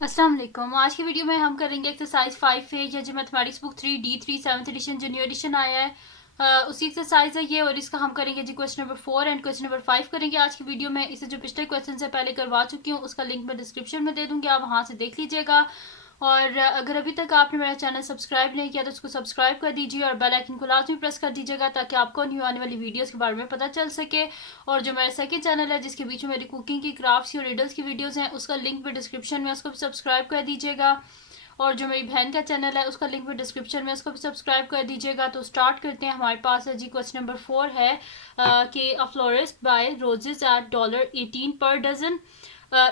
अस्सलाम वालेकुम। आज की वीडियो में हम करेंगे एक्सरसाइज 5 है। ये जो mathematics book 3D3 7th edition जो न्यू एडिशन आया है उसी एक्सरसाइज है ये, और इसका हम करेंगे जी question number 4 and question number 5 करेंगे आज की वीडियो में। इसे जो पिछले क्वेश्चन से पहले करवा चुकी हूँ उसका लिंक मैं डिस्क्रिप्शन में दे दूंगी, आप वहाँ से देख लीजिएगा। और अगर अभी तक आपने मेरा चैनल सब्सक्राइब नहीं किया तो उसको सब्सक्राइब कर दीजिए और बेल आइकन को लाजमी प्रेस कर दीजिएगा ताकि आपको न्यू आने वाली वीडियोस के बारे में पता चल सके। और जो मेरा सेकंड चैनल है जिसके बीच में मेरी कुकिंग की, क्राफ्ट्स की और रिडल्स की वीडियोस हैं, उसका लिंक भी डिस्क्रिप्शन में, उसको भी सब्सक्राइब कर दीजिएगा। और जो मेरी बहन का चैनल है उसका लिंक भी डिस्क्रिप्शन में, उसको भी सब्सक्राइब कर दीजिएगा। तो स्टार्ट करते हैं। हमारे पास है जी क्वेश्चन नंबर 4 है कि a florist buy roses at $18 per dozen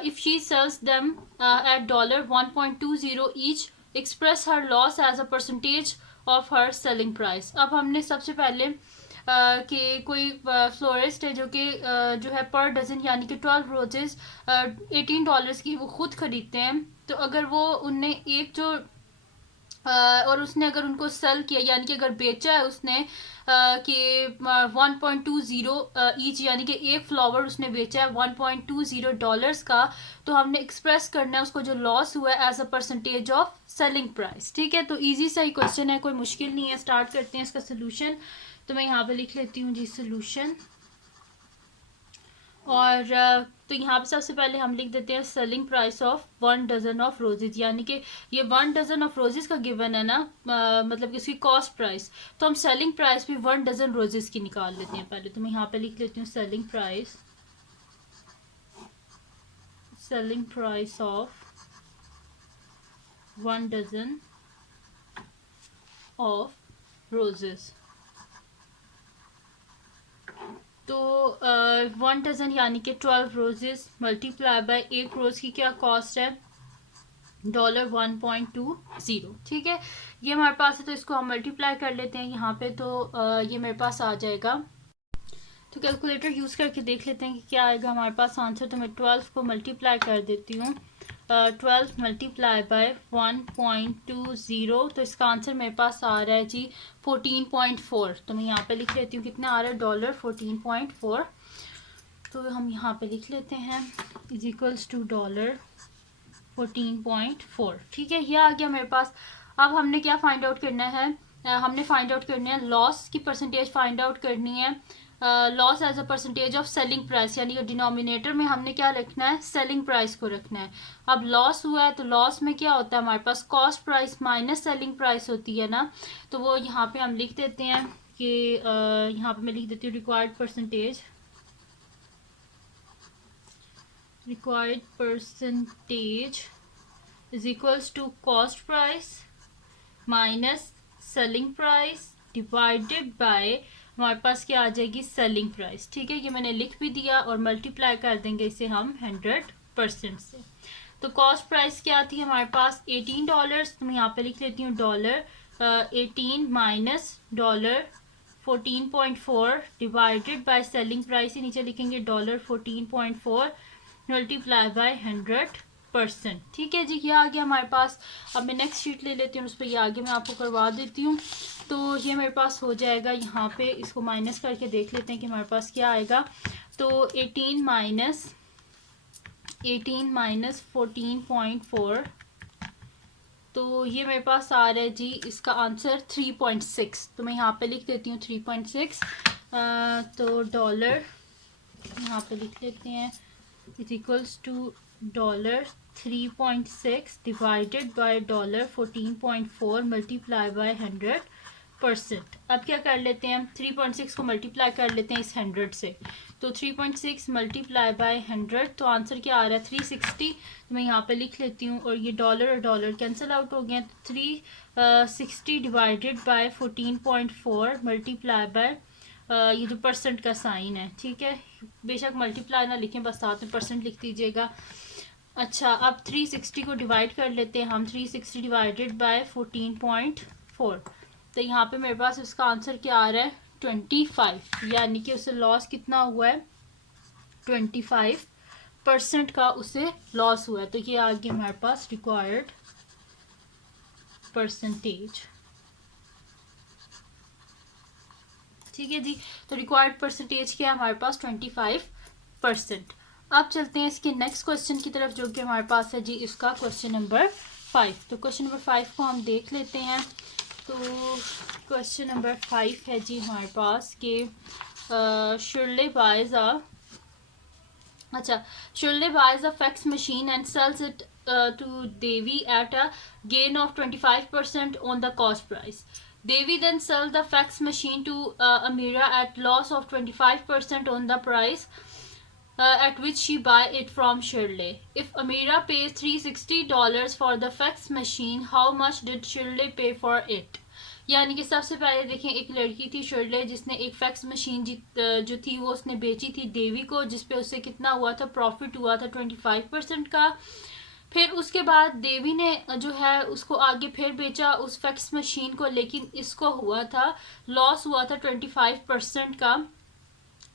if she sells them at $1.20 each, express her loss as a percentage of her selling price। अब हमने सबसे पहले कि कोई फ्लोरिस्ट है जो कि जो है पर डजन यानी कि 12 रोजेज $18 की वो खुद खरीदते हैं। तो अगर वो उनने एक जो और उसने अगर उनको सेल किया यानी कि अगर बेचा है उसने कि 1.20 ईच यानी कि एक फ्लावर उसने बेचा है $1.20 का, तो हमने एक्सप्रेस करना है उसको जो लॉस हुआ है as a percentage of selling price. ठीक है, तो इजी सा ही क्वेश्चन है, कोई मुश्किल नहीं है। स्टार्ट करते हैं इसका सोल्यूशन। तो मैं यहाँ पे लिख लेती हूँ जी सोल्यूशन। और तो यहाँ पे सबसे पहले हम लिख देते हैं selling price of 1 dozen of roses, यानी कि ये 1 डजन ऑफ रोजेज का गिवन है ना, मतलब कि उसकी कॉस्ट प्राइस। तो हम सेलिंग प्राइस भी 1 डजन रोजेज की निकाल लेते हैं पहले। तो मैं यहाँ पे लिख लेती हूँ selling price of 1 dozen of roses. तो 1 डजन यानी कि 12 रोजेज मल्टीप्लाई बाय एक रोज की क्या कॉस्ट है, $1.20। ठीक है, ये हमारे पास है तो इसको हम मल्टीप्लाई कर लेते हैं यहाँ पे। तो ये मेरे पास आ जाएगा। तो कैलकुलेटर यूज़ करके देख लेते हैं कि क्या आएगा हमारे पास आंसर। तो मैं 12 को मल्टीप्लाई कर देती हूँ। 12 मल्टीप्लाई बाय 1.20, तो इसका आंसर मेरे पास आ रहा है जी 14.4। तो मैं यहाँ पे लिख लेती हूँ कितना आ रहा है, $14.4। तो हम यहाँ पे लिख लेते हैं इज इक्वल्स टू $14.4। ठीक है, ये आ गया मेरे पास। अब हमने क्या फाइंड आउट करना है, हमने फाइंड आउट करनी है लॉस की परसेंटेज फाइंड आउट करनी है। Loss as a percentage of selling price, यानी कि डिनोमिनेटर में हमने क्या रखना है, सेलिंग प्राइस को रखना है। अब लॉस हुआ है तो लॉस में क्या होता है हमारे पास, cost price minus selling price होती है ना। तो वो यहाँ पे हम लिख देते हैं कि यहाँ पे मैं लिख देती हूँ required percentage is equals to cost price minus selling price divided by हमारे पास क्या आ जाएगी, सेलिंग प्राइस। ठीक है, ये मैंने लिख भी दिया और मल्टीप्लाई कर देंगे इसे हम 100% से। तो कॉस्ट प्राइस क्या थी हमारे पास, $18। तो मैं यहाँ पे लिख लेती हूँ $18 minus $14.4 divided by selling price ही नीचे लिखेंगे $14.4 मल्टीप्लाई बाय 100%। ठीक है जी, ये आ गया हमारे पास। अब मैं नेक्स्ट शीट ले लेती हूँ, उस पर ये आगे मैं आपको करवा देती हूँ। तो ये मेरे पास हो जाएगा, यहाँ पे इसको माइनस करके देख लेते हैं कि हमारे पास क्या आएगा। तो 18 माइनस 14.4, तो ये मेरे पास आ रहा है जी इसका आंसर 3.6। तो मैं यहाँ पे लिख देती हूँ 3.6। तो डॉलर यहाँ पे लिख लेते हैं is equals to $3.6 divided by $14.4 multiply by 100%। अब क्या कर लेते हैं, 3.6 को मल्टीप्लाई कर लेते हैं इस 100 से। तो 3.6 मल्टीप्लाई बाय 100, तो आंसर क्या आ रहा है 360। तो मैं यहाँ पे लिख लेती हूँ और ये डॉलर और डॉलर कैंसिल आउट हो गया। तो 360 डिवाइडेड बाय 14.4 मल्टीप्लाई बाय ये जो परसेंट का साइन है, ठीक है, बेशक मल्टीप्लाई ना लिखें, बस साथ में परसेंट लिख दीजिएगा। अच्छा, अब 360 को डिवाइड कर लेते हैं हम। 360 डिवाइडेड बाय 14.4, तो यहाँ पे मेरे पास इसका आंसर क्या आ रहा है 25, यानी कि उसे लॉस कितना हुआ है 25% का उसे लॉस हुआ है। तो ये आ गया हमारे पास रिक्वायर्ड परसेंटेज। ठीक है जी, तो रिक्वायर्ड परसेंटेज क्या है हमारे पास 25%। अब चलते हैं इसके नेक्स्ट क्वेश्चन की तरफ, जो कि हमारे पास है जी इसका क्वेश्चन नंबर 5। तो क्वेश्चन नंबर 5 को हम देख लेते हैं। तो क्वेश्चन नंबर 5 है जी हमारे पास कि Shirley buys a fax machine and sells it to Devi at a gain of 25% on the cost price. Devi then sells the fax machine to Amira at loss of 25% on the price at which she buy it from Shirley. If Amira pays $360 for the fax machine, how much did Shirley pay for it? यानी कि सबसे पहले देखें, एक लड़की थी शर्ले जिसने एक फैक्स मशीन जो थी वो उसने बेची थी देवी को, जिसपे उससे कितना हुआ था, प्रॉफिट हुआ था 25% का। फिर उसके बाद देवी ने जो है उसको आगे फिर बेचा उस फैक्स मशीन को, लेकिन इसको हुआ था लॉस हुआ था 25% का।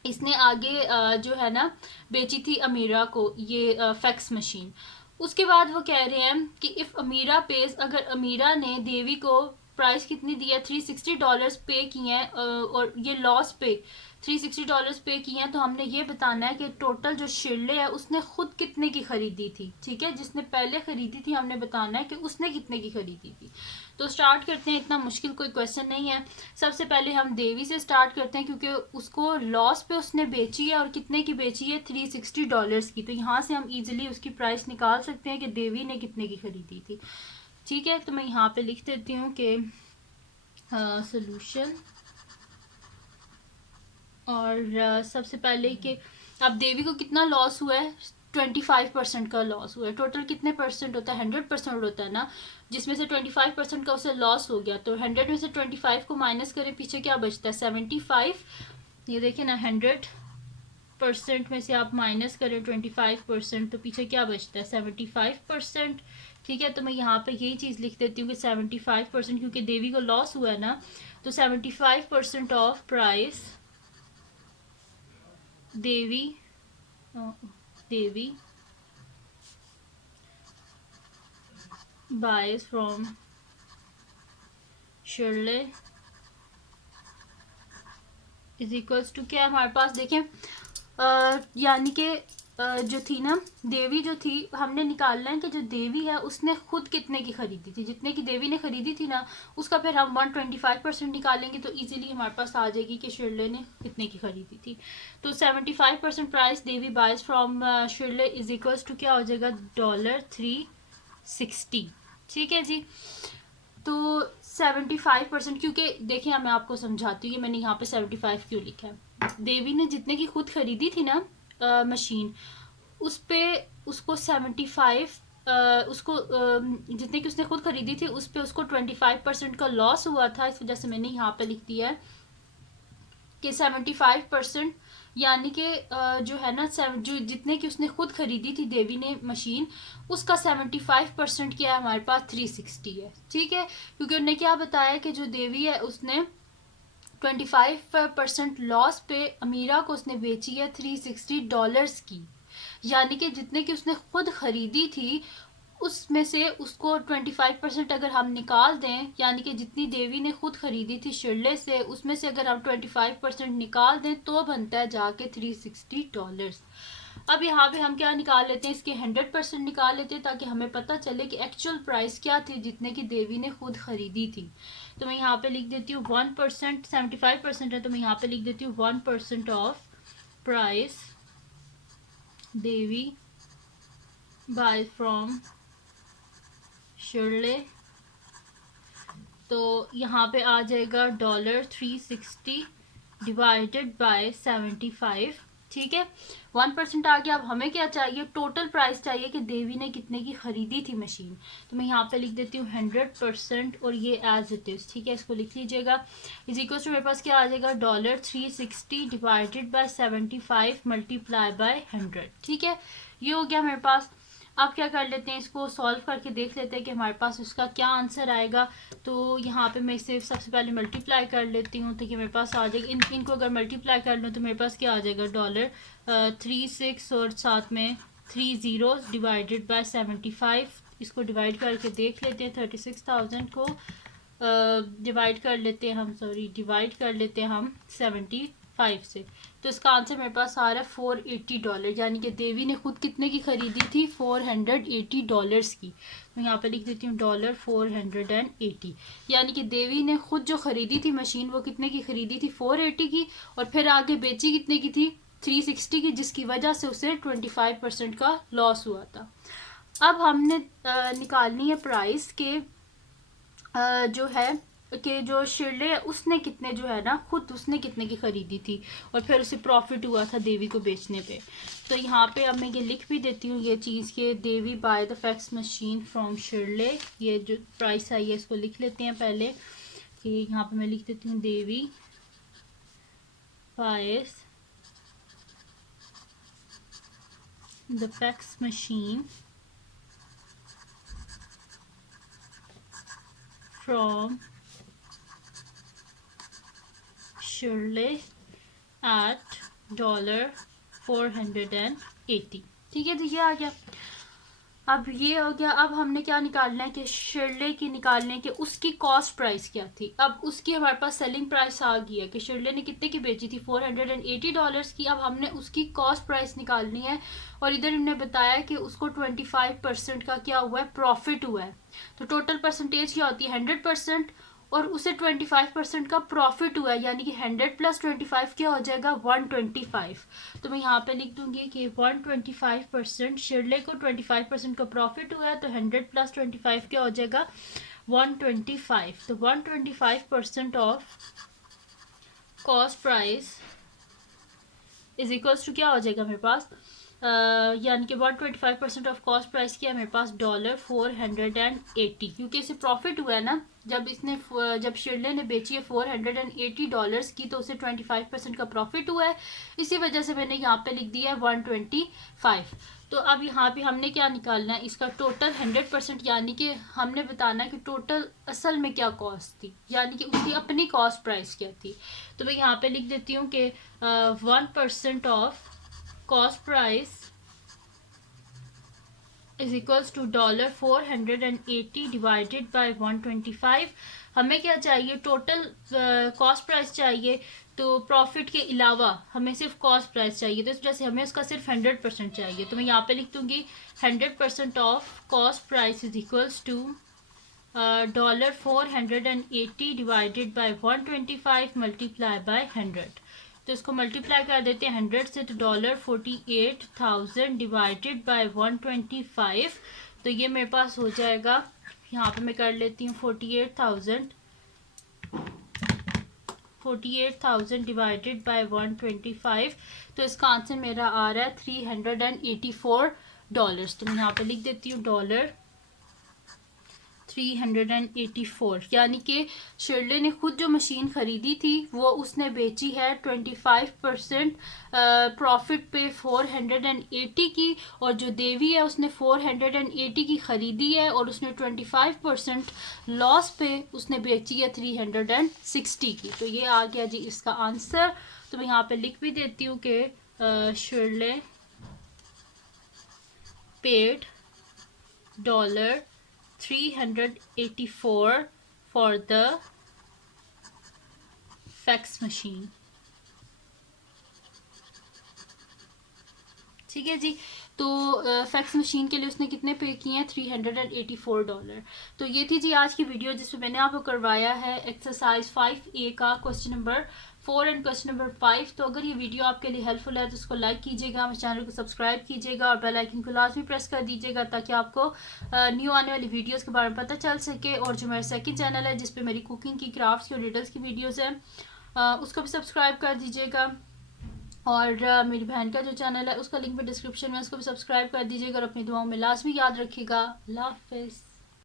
इसने आगे जो है ना बेची थी अमीरा को ये फैक्स मशीन। उसके बाद वो कह रहे हैं कि इफ़ अमीरा पेज, अगर अमीरा ने देवी को प्राइस कितनी दिया, $360 पे किए हैं और ये लॉस पे $360 पे किए हैं, तो हमने ये बताना है कि टोटल जो शिरले है उसने खुद कितने की खरीदी थी। ठीक है, जिसने पहले खरीदी थी हमने बताना है कि उसने कितने की खरीदी थी। तो स्टार्ट करते हैं, इतना मुश्किल कोई क्वेश्चन नहीं है। सबसे पहले हम देवी से स्टार्ट करते हैं क्योंकि उसको लॉस पे उसने बेची है, और कितने की बेची है, $360 की। तो यहाँ से हम इजीली उसकी प्राइस निकाल सकते हैं कि देवी ने कितने की खरीदी थी। ठीक है, तो मैं यहाँ पे लिख देती हूँ कि सोल्यूशन, और सबसे पहले कि अब देवी को कितना लॉस हुआ है, 25% का लॉस हुआ है। टोटल कितने परसेंट होता है, 100% होता है ना, जिसमें से 25% का उसे लॉस हो गया। तो 100 में से 25 को माइनस करें, पीछे क्या बचता है, 75। ये देखिए ना, 100% में से आप माइनस करें 25%, तो पीछे क्या बचता है, 75%। ठीक है, तो मैं यहाँ पे यही चीज़ लिख देती हूँ कि 75%, क्योंकि देवी को लॉस हुआ है ना, तो 75% of price Devi buys from Shirley is equals to क्या हमारे पास देखें, यानी कि जो थी ना देवी जो थी, हमने निकालना है कि जो देवी है उसने खुद कितने की खरीदी थी। जितने की देवी ने खरीदी थी ना, उसका फिर हम 125% निकालेंगे, तो इजीली हमारे पास आ जाएगी कि शिरले ने कितने की खरीदी थी। तो 75% प्राइस देवी बाइज फ्रॉम शिरले इज इक्वल्स टू क्या हो जाएगा, $360। ठीक है जी, तो 75%, क्योंकि देखिए मैं आपको समझाती हूँ कि मैंने यहाँ पे 75 क्यों लिखा है। देवी ने जितने की खुद खरीदी थी ना मशीन, उस पे उसको 75 उसको जितने की उसने खुद खरीदी थी उस पे उसको 25% का लॉस हुआ था। इस वजह से मैंने यहाँ पे लिख दिया है कि 75%, यानी कि जो है ना जो जितने की उसने खुद खरीदी थी देवी ने मशीन, उसका 75% क्या है हमारे पास, 360 है। ठीक है, क्योंकि उन्होंने क्या बताया कि जो देवी है उसने 25% लॉस पे अमीरा को उसने बेची है $360 की, यानी कि जितने की उसने खुद खरीदी थी उसमें से उसको 25% अगर हम निकाल दें, यानी कि जितनी देवी ने खुद खरीदी थी शिरले से, उसमें से अगर हम 25% निकाल दें तो बनता है जाके $360। अब यहाँ पे हम क्या निकाल लेते हैं, इसके 100% निकाल लेते हैं ताकि हमें पता चले कि एक्चुअल प्राइस क्या थी जितने की देवी ने खुद खरीदी थी। तो मैं यहाँ पे लिख देती हूँ 1%, 75% है तो मैं यहाँ पे लिख देती हूँ 1% of price Devi buy from Shirley. तो यहाँ पे आ जाएगा $360 डिवाइडेड बाय 75। ठीक है, 1% आ गया। अब हमें क्या चाहिए, टोटल प्राइस चाहिए कि देवी ने कितने की खरीदी थी मशीन। तो मैं यहाँ पे लिख देती हूँ 100% और ये एज इट इज़। ठीक है, इसको लिख लीजिएगा। इज इक्वल टू मेरे पास क्या आ जाएगा, $360 डिवाइडेड बाय 75 मल्टीप्लाई बाय 100। ठीक है, ये हो गया मेरे पास। अब क्या कर लेते हैं, इसको सॉल्व करके देख लेते हैं कि हमारे पास उसका क्या आंसर आएगा। तो यहाँ पे मैं इसे सबसे पहले मल्टीप्लाई कर लेती हूँ तो कि मेरे पास आ जाएगा, इनको अगर मल्टीप्लाई कर लूँ तो मेरे पास क्या आ जाएगा, $36 और साथ में 30 डिवाइडेड बाय 75। इसको डिवाइड करके देख लेते हैं, 36,000 को डिवाइड कर लेते हैं हम 75 5 से। तो इसका आंसर मेरे पास आ रहा है $480, यानी कि देवी ने खुद कितने की ख़रीदी थी, $480 की। तो यहाँ पे लिख देती हूँ $480, यानी कि देवी ने खुद जो ख़रीदी थी मशीन वो कितने की ख़रीदी थी, 480 की, और फिर आगे बेची कितने की थी, 360 की, जिसकी वजह से उसे 25% का लॉस हुआ था। अब हमने निकालनी है प्राइस के जो है कि जो शिरले है उसने कितने जो है ना खुद उसने कितने की ख़रीदी थी और फिर उसे प्रॉफिट हुआ था देवी को बेचने पे। तो यहाँ पे अब मैं ये लिख भी देती हूँ ये चीज़ के Devi buy the fax machine from Shirley, ये जो प्राइस आई है इसको लिख लेते हैं पहले कि यहाँ पे मैं लिख देती हूँ Devi buys the fax machine from Shirley at $480। ठीक है, तो ये आ गया। अब ये हो गया। अब हमने क्या निकालना है कि शिरले की निकालने के उसकी कॉस्ट प्राइस क्या थी। अब उसकी हमारे पास सेलिंग प्राइस आ गई है कि शिरले ने कितने की बेची थी, $480 की। अब हमने उसकी कॉस्ट प्राइस निकालनी है और इधर इन्होंने बताया कि उसको 25% का क्या हुआ है, प्रॉफिट हुआ है। तो टोटल परसेंटेज क्या होती है, 100%, और उसे 25% का प्रॉफिट हुआ है, यानी कि 100 + 25 क्या हो जाएगा, 125। तो मैं यहाँ पे लिख दूंगी कि 125%, शिरले को 25% का प्रॉफिट हुआ है, तो 100 + 25 क्या हो जाएगा, 125। तो 125% of cost price is equals to क्या हो जाएगा मेरे पास, यानी कि 125% ऑफ कॉस्ट प्राइस क्या है मेरे पास, $480, क्योंकि इसे प्रॉफिट हुआ है ना। जब शिरले ने बेची है $480 की, तो उसे 25% का प्रॉफिट हुआ है। इसी वजह से मैंने यहाँ पे लिख दिया है 125। तो अब यहाँ पे हमने क्या निकालना है, इसका टोटल 100%, यानी कि हमने बताना है कि टोटल असल में क्या कॉस्ट थी, यानी कि उसकी अपनी कॉस्ट प्राइस क्या थी। तो मैं यहाँ पे लिख देती हूँ कि 1% of cost price is equals to $480 divided by 125। हमें क्या चाहिए, टोटल कॉस्ट प्राइस चाहिए, तो प्रॉफिट के अलावा हमें सिर्फ कॉस्ट प्राइस चाहिए, तो इस वजह से हमें उसका सिर्फ 100% चाहिए। तो मैं यहाँ पे लिख दूंगी 100% of cost price is equals to $480 divided by 125 multiply by 100। तो इसको मल्टीप्लाई कर देते हैं 100 से, तो $48,000 डिवाइडेड बाय 125। तो ये मेरे पास हो जाएगा, यहाँ पे मैं कर लेती हूँ 48,000 डिवाइडेड बाय 125। तो इसका आंसर मेरा आ रहा है $384। तो मैं यहाँ पे लिख देती हूँ $384, यानी कि शिरले ने खुद जो मशीन ख़रीदी थी वो उसने बेची है 25% प्रॉफिट पे 480 की, और जो देवी है उसने 480 की ख़रीदी है और उसने 25% लॉस पे उसने बेची है 360 की। तो ये आ गया जी इसका आंसर। तो मैं यहाँ पे लिख भी देती हूँ कि शिरले paid $384 for the fax machine। ठीक है जी। तो फैक्स मशीन के लिए उसने कितने पे किए हैं, $384। तो ये थी जी आज की वीडियो जिसमें मैंने आपको करवाया है एक्सरसाइज 5A का question number 4 and question number 5। तो अगर ये वीडियो आपके लिए हेल्पफुल है तो उसको लाइक कीजिएगा, हमारे चैनल को सब्सक्राइब कीजिएगा और बेल आइकन को लाजमी प्रेस कर दीजिएगा ताकि आपको न्यू आने वाली वीडियोस के बारे में पता चल सके। और जो मेरा सेकंड चैनल है जिसपे मेरी कुकिंग की, क्राफ्ट्स की और डिटेल्स की वीडियोज़ हैं उसको भी सब्सक्राइब कर दीजिएगा। और मेरी बहन का जो चैनल है उसका लिंक भी डिस्क्रिप्शन में, उसको भी सब्सक्राइब कर दीजिएगा और अपनी दुआओं में लाजमी याद रखिएगा। अल्लाह हाफिज़।